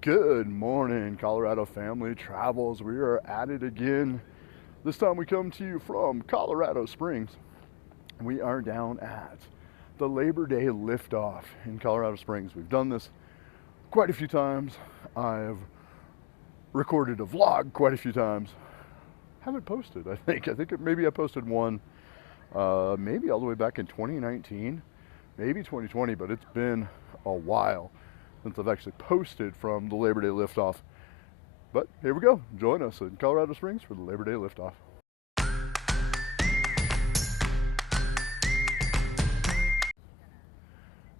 Good morning, Colorado Family Travels. We are at it again. This time we come to you from Colorado Springs. We are down at the Labor Day Liftoff in Colorado Springs. We've done this quite a few times. I've recorded a vlog quite a few times. Haven't posted, I think. Maybe I posted one maybe all the way back in 2019, maybe 2020, but it's been a while since I've actually posted from the Labor Day Liftoff. But here we go. Join us in Colorado Springs for the Labor Day Liftoff.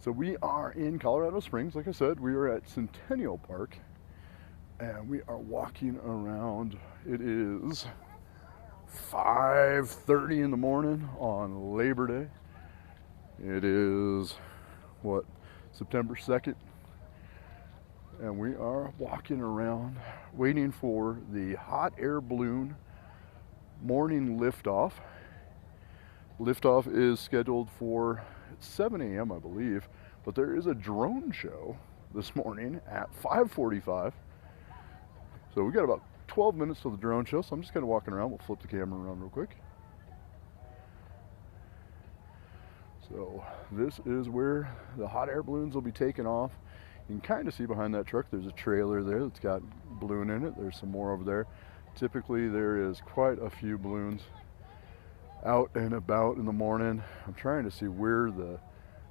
So we are in Colorado Springs. Like I said, we are at Centennial Park and we are walking around. It is 5:30 in the morning on Labor Day. It is September 2nd, and we are walking around waiting for the hot air balloon morning liftoff. Liftoff is scheduled for 7 a.m. I believe, but there is a drone show this morning at 5:45. So we got about 12 minutes till the drone show, so I'm just kind of walking around. We'll flip the camera around real quick. So this is where the hot air balloons will be taking off. You can kind of see behind that truck there's a trailer there that's got balloon in it. There's some more over there. Typically there is quite a few balloons out and about in the morning. I'm trying to see where the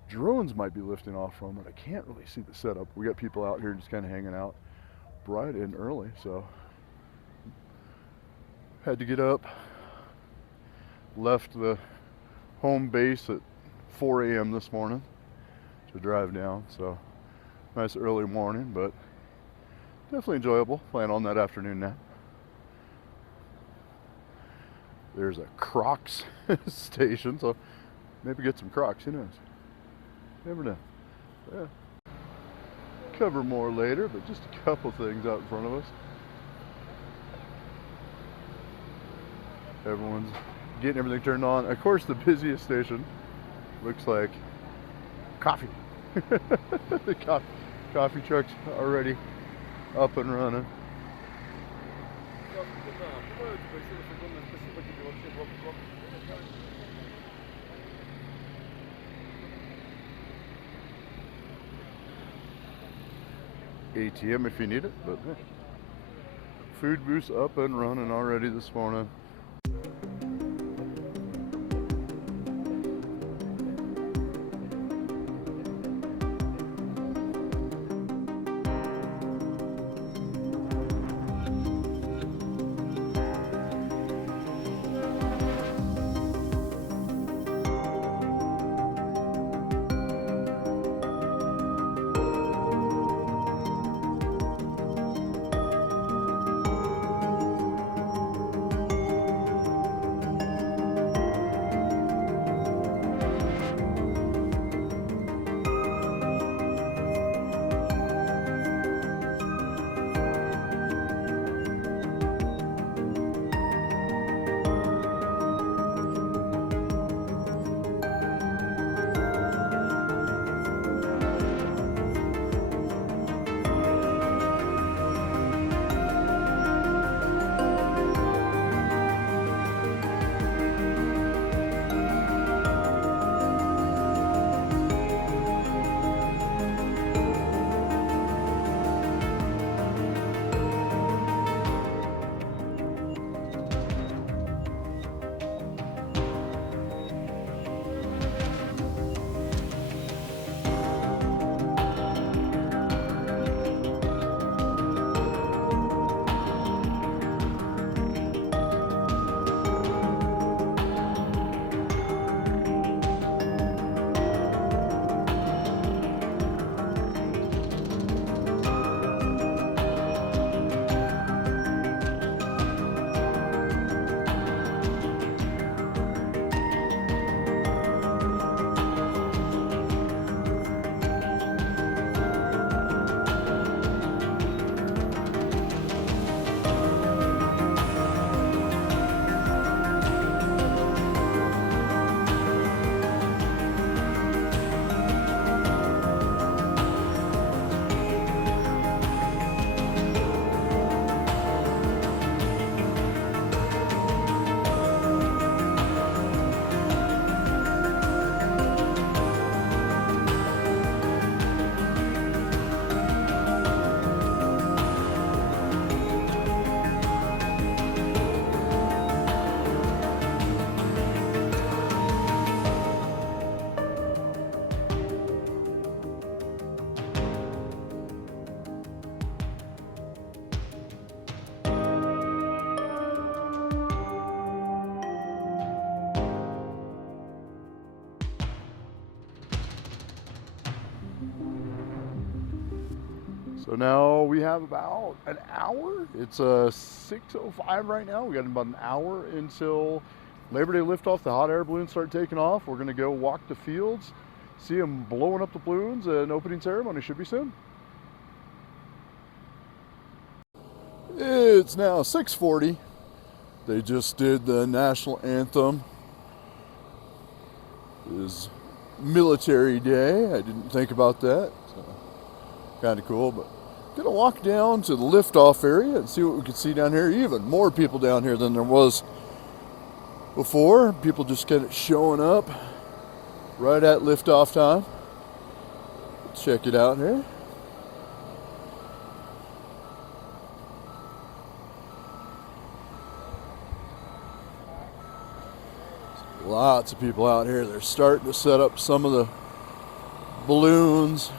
drones might be lifting off from, but I can't really see the setup. We got people out here just kind of hanging out bright and early, so had to get up, left the home base at 4 a.m. this morning to drive down. So nice early morning, but definitely enjoyable. Plan on that afternoon nap. There's a Crocs station, so maybe get some Crocs, who knows? Never know. Yeah. Cover more later, but just a couple things out in front of us. Everyone's getting everything turned on. Of course, the busiest station looks like coffee. The coffee truck's already up and running. ATM if you need it, but yeah. Food booth's up and running already this morning. So now we have about an hour. It's 6:05 right now. We got about an hour until Labor Day liftoff. The hot air balloons start taking off. We're going to go walk the fields, see them blowing up the balloons, and opening ceremony should be soon. It's now 6:40. They just did the national anthem. It is military day. I didn't think about that. So, kind of cool, but gonna walk down to the liftoff area and see what we can see down here. Even more people down here than there was before. People just kind of showing up right at liftoff time. Check it out here. Lots of people out here. They're starting to set up some of the balloons.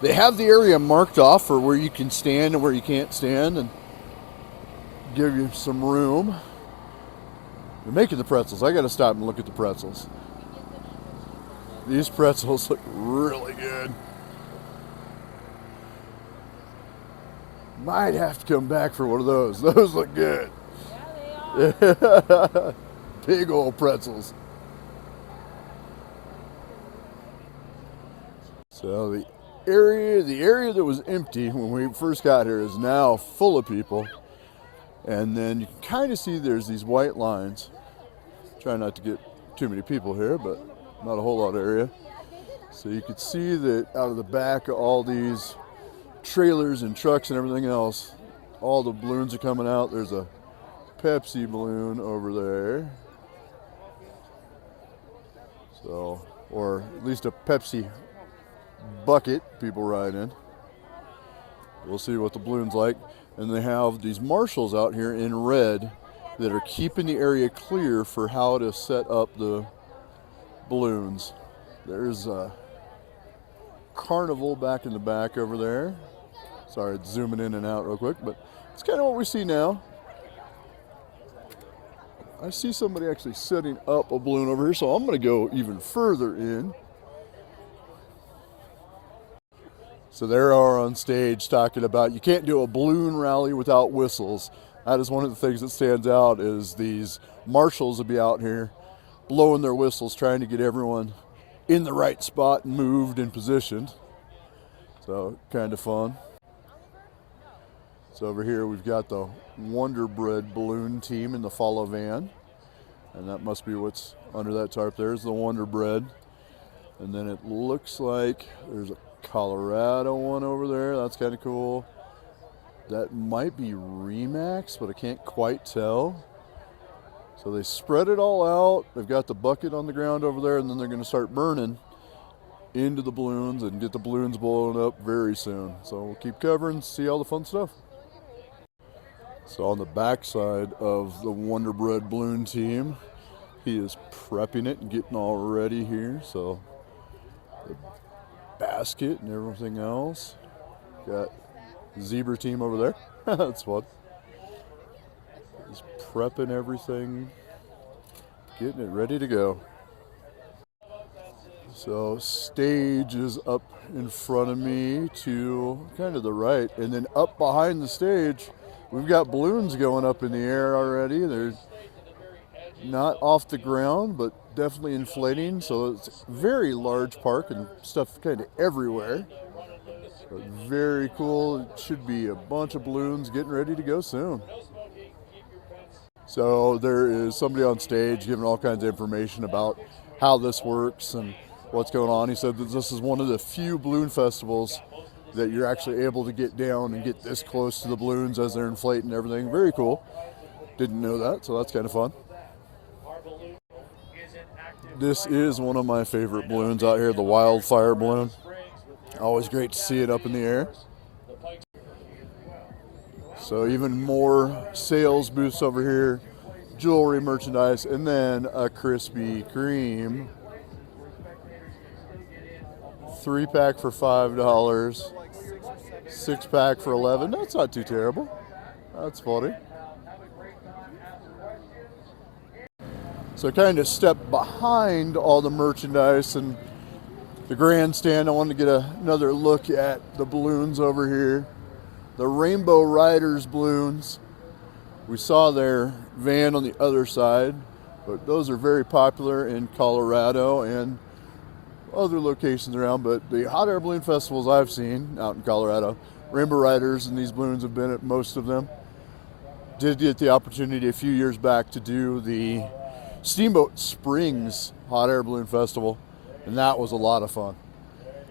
They have the area marked off for where you can stand and where you can't stand and give you some room. They're making the pretzels. I got to stop and look at the pretzels. These pretzels look really good. Might have to come back for one of those. Those look good. Yeah, they are. Big old pretzels. So the area that was empty when we first got here is now full of people. And then you can kind of see there's these white lines. Try not to get too many people here, but not a whole lot of area. So you can see that out of the back of all these trailers and trucks and everything else, all the balloons are coming out. There's a Pepsi balloon over there. So, or at least a Pepsi bucket people ride in. We'll see what the balloon's like. And they have these marshals out here in red that are keeping the area clear for how to set up the balloons. There's a carnival back in the back over there. Sorry, it's zooming in and out real quick, but it's kind of what we see now. I see somebody actually setting up a balloon over here, so I'm going to go even further in. So there are on stage talking about you can't do a balloon rally without whistles. That is one of the things that stands out is these marshals will be out here blowing their whistles, trying to get everyone in the right spot and moved and positioned. So kind of fun. So over here we've got the Wonder Bread balloon team in the follow van. And that must be what's under that tarp. There's the Wonder Bread. And then it looks like there's a Colorado one over there. That's kind of cool. That might be Remax, but I can't quite tell. So they spread it all out. They've got the bucket on the ground over there, and then they're going to start burning into the balloons and get the balloons blown up very soon. So we'll keep covering, see all the fun stuff. So on the backside of the Wonder Bread balloon team, he is prepping it and getting all ready here. So the basket and everything else. Got the zebra team over there. That's fun. He's prepping everything, getting it ready to go. So stage is up in front of me to kind of the right, and then up behind the stage we've got balloons going up in the air already. They're not off the ground, but definitely inflating. So it's a very large park and stuff kind of everywhere. But very cool. It should be a bunch of balloons getting ready to go soon. So there is somebody on stage giving all kinds of information about how this works and what's going on. He said that this is one of the few balloon festivals that you're actually able to get down and get this close to the balloons as they're inflating everything. Very cool. Didn't know that, so that's kind of fun. This is one of my favorite balloons out here, the wildfire balloon. Always great to see it up in the air. So even more sales booths over here, jewelry, merchandise, and then a Krispy Kreme. 3-pack for $5, 6-pack for $11. That's not too terrible. That's funny. So kind of step behind all the merchandise and the grandstand. I wanted to get another look at the balloons over here. The Rainbow Riders balloons. We saw their van on the other side, but those are very popular in Colorado and other locations around. But the hot air balloon festivals I've seen out in Colorado, Rainbow Riders and these balloons have been at most of them. Did get the opportunity a few years back to do the Steamboat Springs Hot Air Balloon Festival, and that was a lot of fun.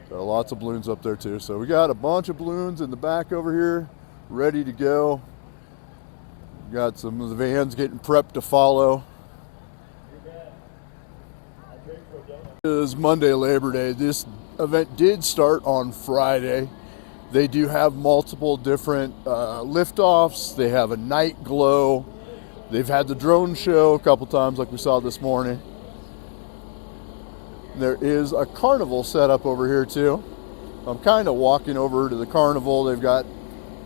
Got lots of balloons up there too. So we got a bunch of balloons in the back over here, ready to go. Got some of the vans getting prepped to follow. It is Monday, Labor Day. This event did start on Friday. They do have multiple different liftoffs. They have a night glow. They've had the drone show a couple times like we saw this morning. There is a carnival set up over here too. I'm kind of walking over to the carnival. They've got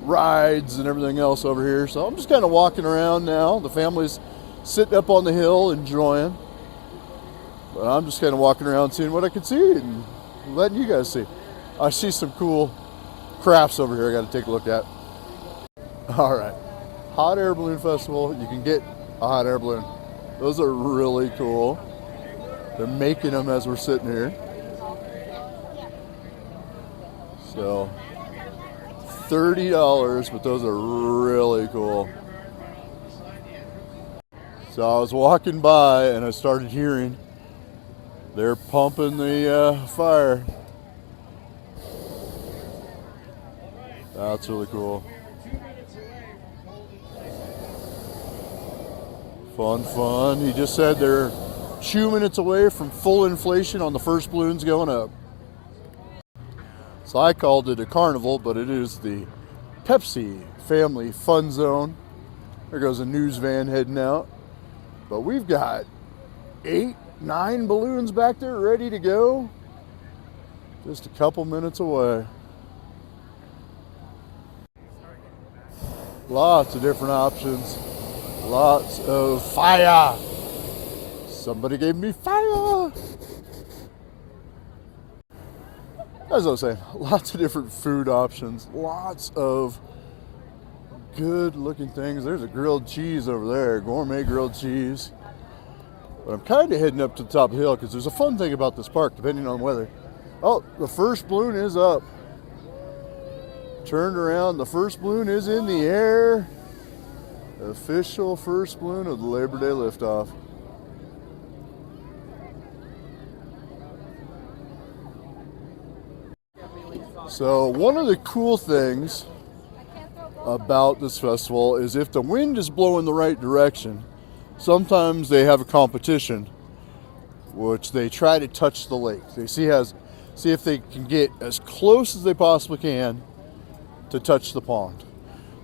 rides and everything else over here. So I'm just kind of walking around now. The family's sitting up on the hill enjoying. But I'm just kind of walking around seeing what I can see and letting you guys see. I see some cool crafts over here I got to take a look at. All right, hot air balloon festival. You can get a hot air balloon. Those are really cool. They're making them as we're sitting here. So $30, but those are really cool. So I was walking by and I started hearing they're pumping the fire. That's really cool. Fun. He just said they're 2 minutes away from full inflation on the first balloons going up. So I called it a carnival, but it is the Pepsi Family Fun Zone. There goes a news van heading out. But we've got 8, 9 balloons back there ready to go. Just a couple minutes away. Lots of different options. Lots of fire. Somebody gave me fire. As I was saying, lots of different food options. Lots of good looking things. There's a grilled cheese over there, gourmet grilled cheese. But I'm kind of heading up to the top of the hill because there's a fun thing about this park depending on weather. Oh, the first balloon is up. Turned around, the first balloon is in the air. Official first balloon of the Labor Day liftoff. So one of the cool things about this festival is if the wind is blowing the right direction, sometimes they have a competition which they try to touch the lake. They see if they can get as close as they possibly can to touch the pond.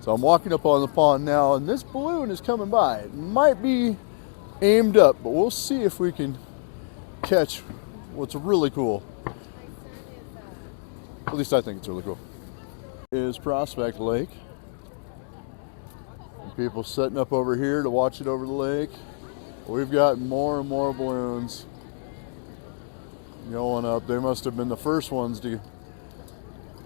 So I'm walking up on the pond now, and this balloon is coming by. It might be aimed up, but we'll see if we can catch what's really cool. At least I think it's really cool. Is Prospect Lake. People setting up over here to watch it over the lake. We've got more and more balloons going up. They must have been the first ones to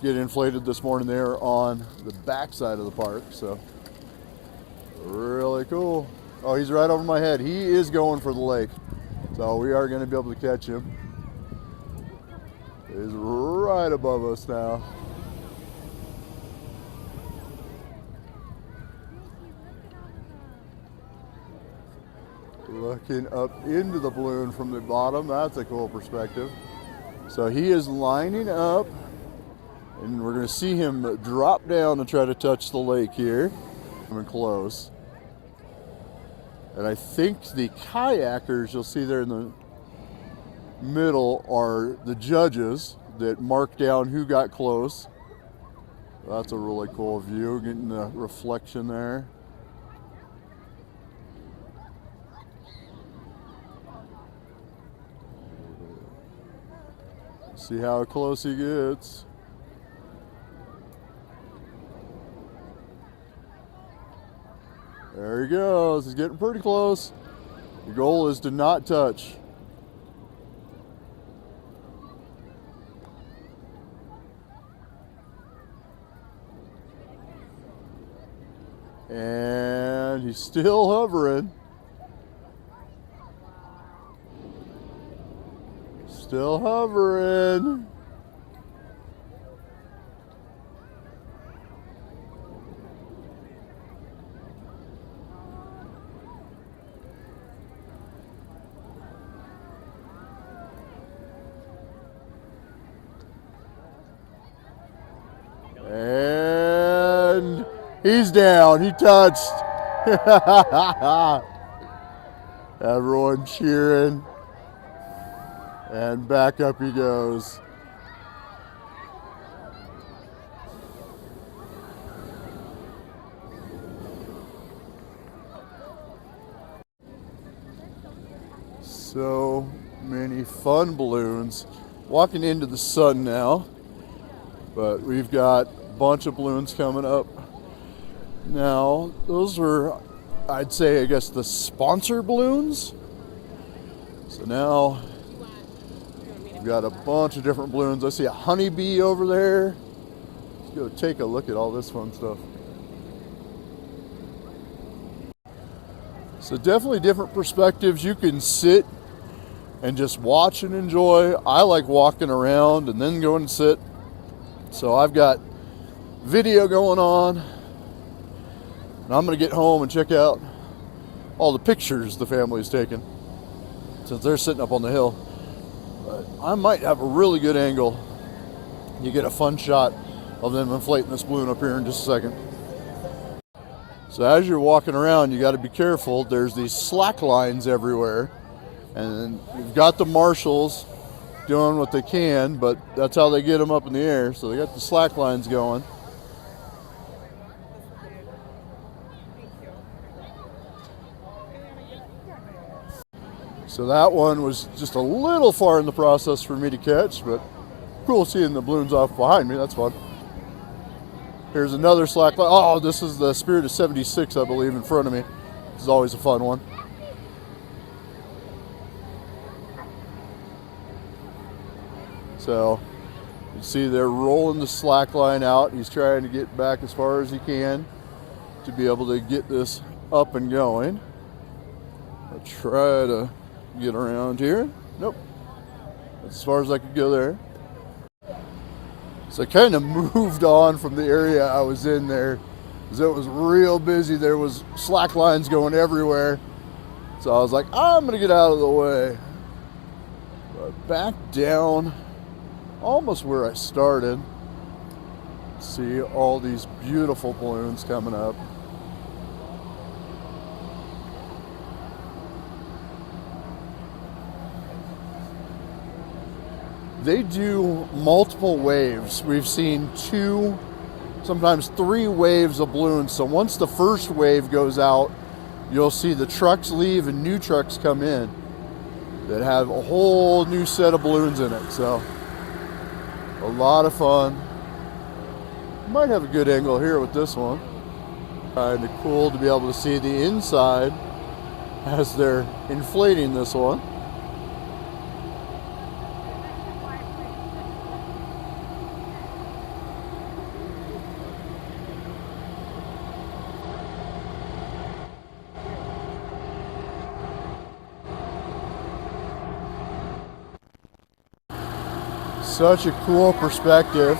get inflated this morning. They're on the back side of the park, so really cool. Oh, he's right over my head. He is going for the lake, so we are going to be able to catch him. He's right above us now. Looking up into the balloon from the bottom, that's a cool perspective. So he is lining up, and we're going to see him drop down and try to touch the lake here. Coming close. And I think the kayakers you'll see there in the middle are the judges that mark down who got close. That's a really cool view, getting the reflection there. See how close he gets. There he goes. He's getting pretty close. The goal is to not touch. And he's still hovering. Still hovering. And he's down. He touched. Everyone cheering. And back up he goes. So many fun balloons. Walking into the sun now, but we've got a bunch of balloons coming up. Now, those were, I'd say, I guess, the sponsor balloons. So now we've got a bunch of different balloons. I see a honeybee over there. Let's go take a look at all this fun stuff. So definitely different perspectives. You can sit and just watch and enjoy. I like walking around and then go and sit. So I've got video going on. And I'm going to get home and check out all the pictures the family's taken since they're sitting up on the hill. But I might have a really good angle. You get a fun shot of them inflating this balloon up here in just a second. So as you're walking around, you got to be careful. There's these slack lines everywhere. And you've got the marshals doing what they can, but that's how they get them up in the air. So they got the slack lines going. So that one was just a little far in the process for me to catch, but cool seeing the balloons off behind me. That's fun. Here's another slack line. Oh, this is the Spirit of 76, I believe, in front of me. This is always a fun one. So you see they're rolling the slack line out. He's trying to get back as far as he can to be able to get this up and going. I'll try to get around here. Nope. That's as far as I could go there. So I kind of moved on from the area I was in there because it was real busy. There was slack lines going everywhere. So I was like, I'm going to get out of the way. But back down, almost where I started. See all these beautiful balloons coming up. They do multiple waves. We've seen 2, sometimes 3 waves of balloons. So once the first wave goes out, you'll see the trucks leave and new trucks come in that have a whole new set of balloons in it. So a lot of fun. Might have a good angle here with this one. Kind of cool to be able to see the inside as they're inflating this one. Such a cool perspective.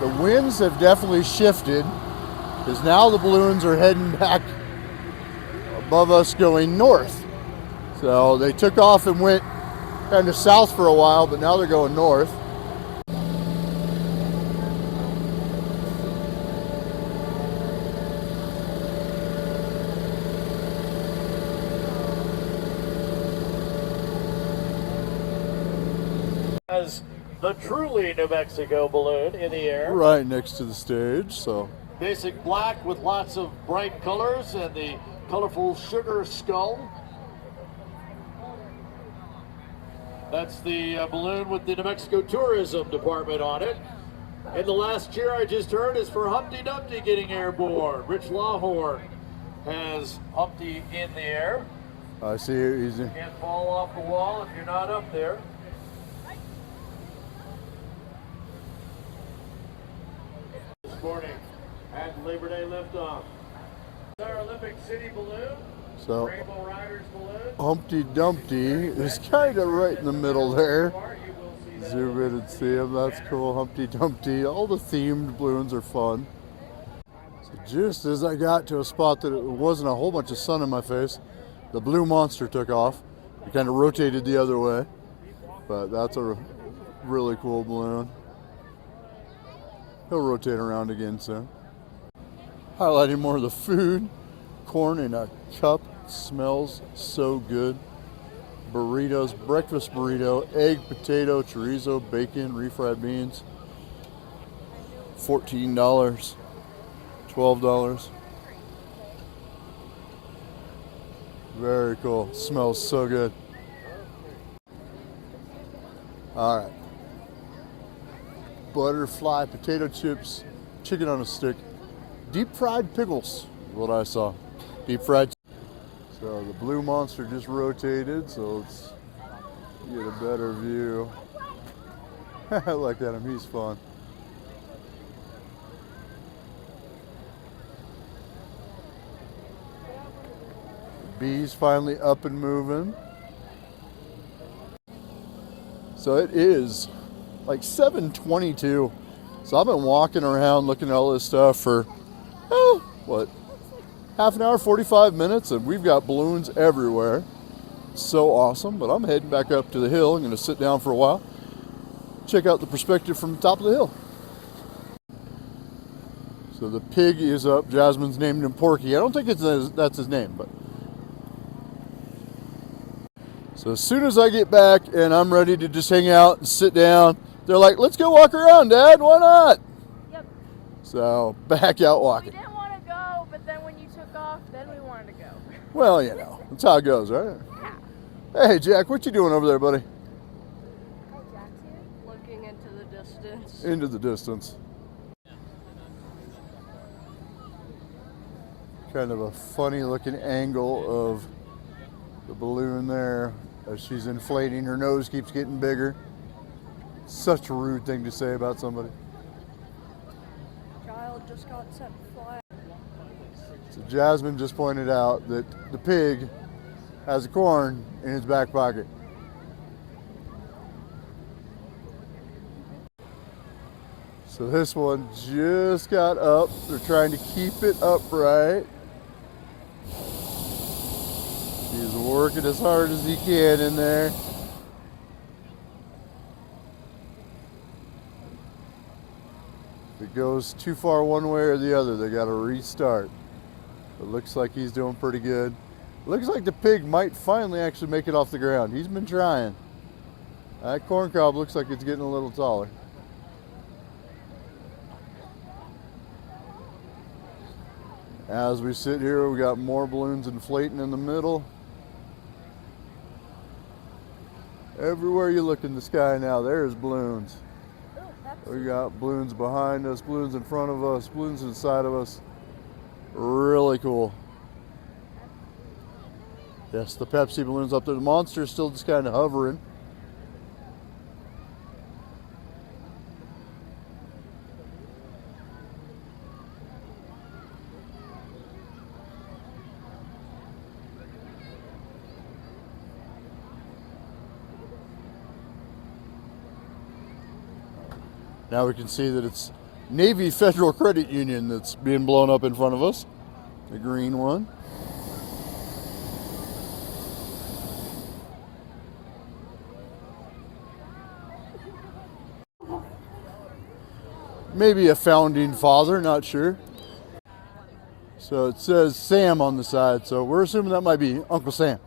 The winds have definitely shifted because now the balloons are heading back above us going north. So they took off and went kind of south for a while, but now they're going north. As the truly New Mexico balloon in the air. Right next to the stage, so. Basic black with lots of bright colors and the colorful sugar skull. That's the balloon with the New Mexico Tourism Department on it. And the last cheer I just heard is for Humpty Dumpty getting airborne. Rich Lawhorn has Humpty in the air. I see it easy. Can't fall off the wall if you're not up there. This morning, at Labor Day Liftoff. Our Olympic City balloon, So Rainbow Riders balloon. Humpty Dumpty is kind of right in the middle there. Zoom in and see him. That's cool. Humpty Dumpty. All the themed balloons are fun. So just as I got to a spot that it wasn't a whole bunch of sun in my face, the blue monster took off. It kind of rotated the other way. But that's a really cool balloon. He'll rotate around again soon. Highlighting more of the food. Corn in a cup. Smells so good. Burritos, breakfast burrito, egg, potato, chorizo, bacon, refried beans. $14, $12. Very cool. Smells so good. All right. Butterfly potato chips, chicken on a stick, deep fried pickles is what I saw. Deep fried. So the blue monster just rotated, so let's get a better view. I like that him, he's fun. The bee's finally up and moving. So it is like 7:22. So I've been walking around looking at all this stuff for, half an hour, 45 minutes, and we've got balloons everywhere. So awesome, but I'm heading back up to the hill. I'm gonna sit down for a while, check out the perspective from the top of the hill. So the pig is up. Jasmine's named him Porky. I don't think that's his name, but. So as soon as I get back and I'm ready to just hang out and sit down, they're like, let's go walk around, Dad, why not? Yep. So back out walking. We didn't want to go, but then when you took off, then we wanted to go. Well, you know, that's how it goes, right? Yeah. Hey, Jack, what you doing over there, buddy? Hi, Jackson. Looking into the distance. Into the distance. Kind of a funny looking angle of the balloon there as she's inflating. Her nose keeps getting bigger. Such a rude thing to say about somebody. Child just got set fly. So Jasmine just pointed out that the pig has a corn in his back pocket. So this one just got up. They're trying to keep it upright. He's working as hard as he can in there. If it goes too far one way or the other, they got to restart. It looks like he's doing pretty good. Looks like the pig might finally actually make it off the ground. He's been trying. That corn cob looks like it's getting a little taller. As we sit here, we got more balloons inflating in the middle. Everywhere you look in the sky now, there's balloons. We got balloons behind us, balloons in front of us, balloons inside of us. Really cool. Yes, the Pepsi balloon's up there. The monster's still just kind of hovering. Now we can see that it's Navy Federal Credit Union that's being blown up in front of us. The green one. Maybe a founding father, not sure. So it says Sam on the side, so we're assuming that might be Uncle Sam.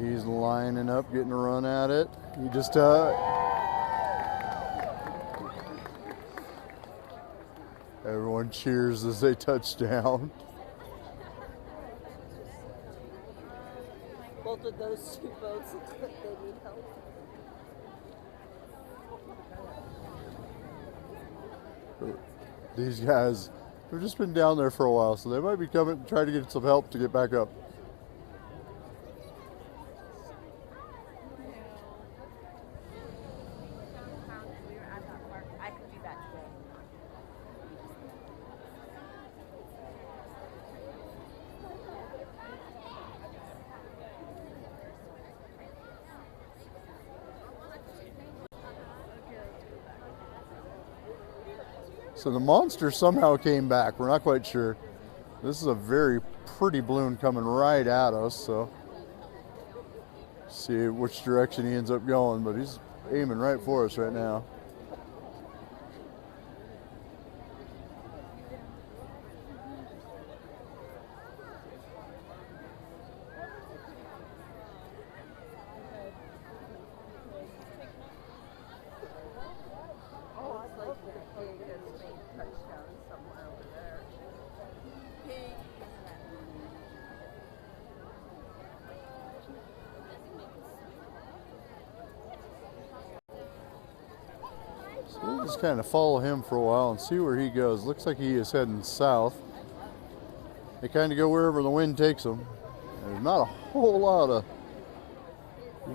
He's lining up, getting a run at it. He just everyone cheers as they touch down. Both of those two boats look like they need help. These guys have just been down there for a while, so they might be coming to try to get some help to get back up. So the monster somehow came back. We're not quite sure. This is a very pretty balloon coming right at us, so see which direction he ends up going, but he's aiming right for us right now. We'll just kind of follow him for a while and see where he goes. Looks like he is heading south. They kind of go wherever the wind takes them. There's not a whole lot of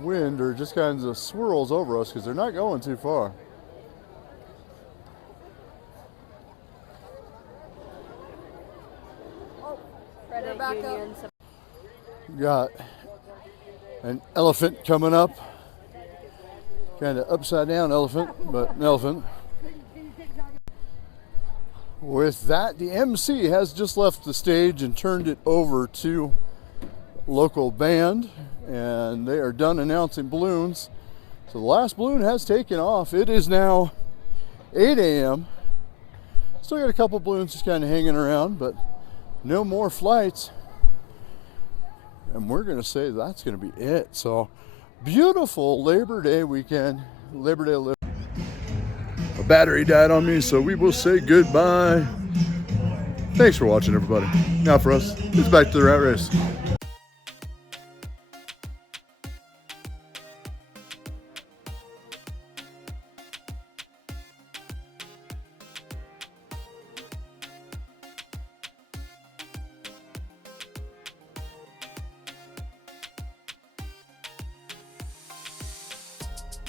wind or just kinds of swirls over us because they're not going too far. Got an elephant coming up. Kind of upside down elephant, but an elephant. With that, the MC has just left the stage and turned it over to local band, and they are done announcing balloons. So the last balloon has taken off. It is now 8 a.m. Still got a couple balloons just kind of hanging around, but no more flights. And we're going to say that's going to be it. So beautiful Labor Day weekend. Labor Day lift. A battery died on me, so we will say goodbye. Thanks for watching, everybody. Now for us, it's back to the rat race.